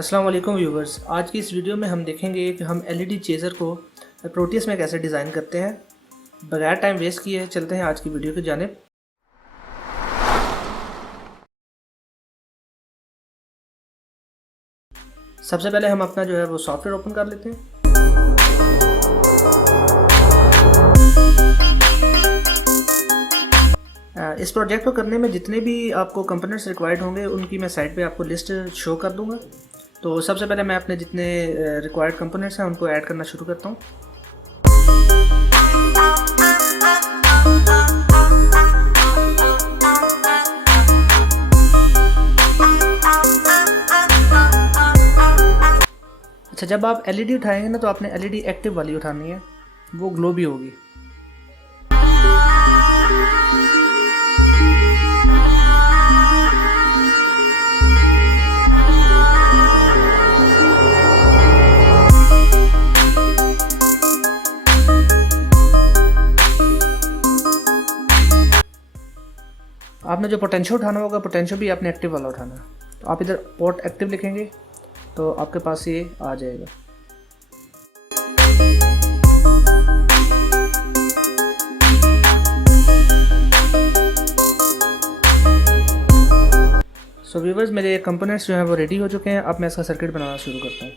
अस्सलाम वालेकुम व्यूवर्स। आज की इस वीडियो में हम देखेंगे कि हम एलईडी चेज़र को प्रोटियस में कैसे डिज़ाइन करते हैं। बगैर टाइम वेस्ट किए चलते हैं आज की वीडियो की जानिब। सबसे पहले हम अपना जो है वो सॉफ्टवेयर ओपन कर लेते हैं। इस प्रोजेक्ट को करने में जितने भी आपको कंपोनेंट्स रिक्वायर्ड होंगे उनकी मैं साइड पे आपको लिस्ट शो कर दूंगा। तो सबसे पहले मैं अपने जितने रिक्वायर्ड कंपोनेंट्स हैं उनको ऐड करना शुरू करता हूँ। अच्छा, जब आप एलईडी उठाएंगे ना तो आपने एलईडी एक्टिव वाली उठानी है, वो ग्लो भी होगी। आपने जो पोटेंशियो उठाना होगा, पोटेंशियो भी आपने एक्टिव वाला उठाना है। तो आप इधर पोर्ट एक्टिव लिखेंगे तो आपके पास ये आ जाएगा। सो व्यूवर्स, मेरे कंपोनेंट्स जो हैं वो रेडी हो चुके हैं। अब मैं इसका सर्किट बनाना शुरू करता हूँ।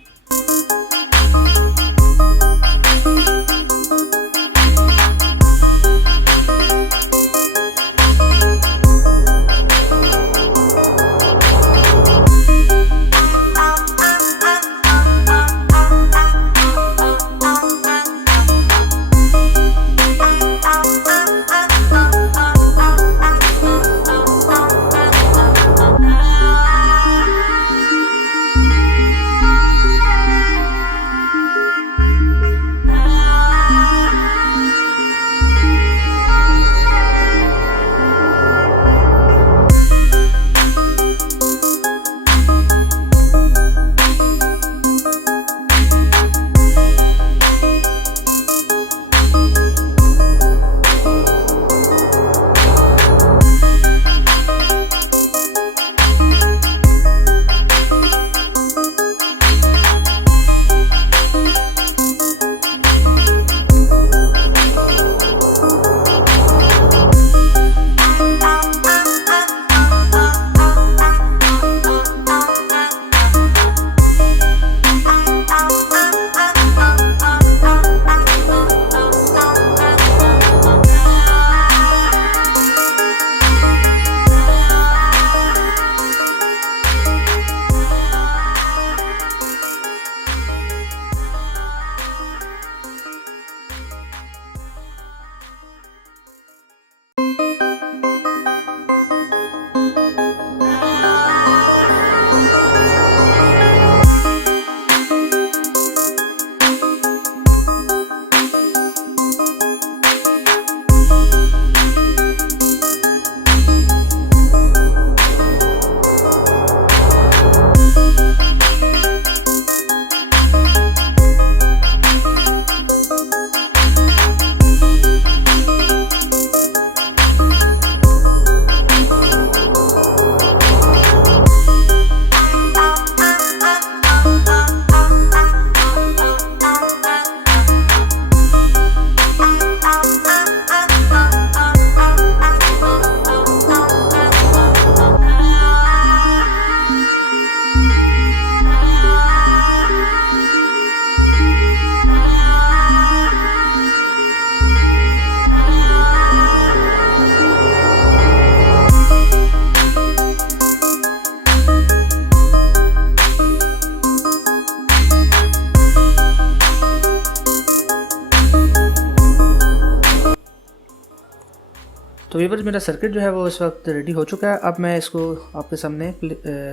तो व्यूअर्स, मेरा सर्किट जो है वो इस वक्त रेडी हो चुका है। अब मैं इसको आपके सामने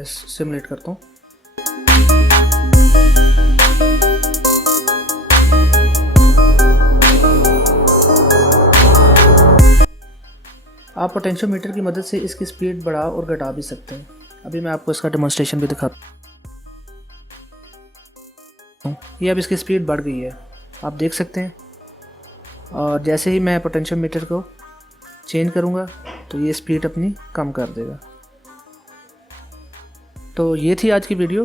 सिमुलेट करता हूँ। आप पोटेंशियोमीटर की मदद से इसकी स्पीड बढ़ा और घटा भी सकते हैं। अभी मैं आपको इसका डेमोन्स्ट्रेशन भी दिखाता हूँ। ये अब इसकी स्पीड बढ़ गई है, आप देख सकते हैं। और जैसे ही मैं पोटेंशियोमीटर को चेंज करूँगा तो ये स्पीड अपनी कम कर देगा। तो ये थी आज की वीडियो।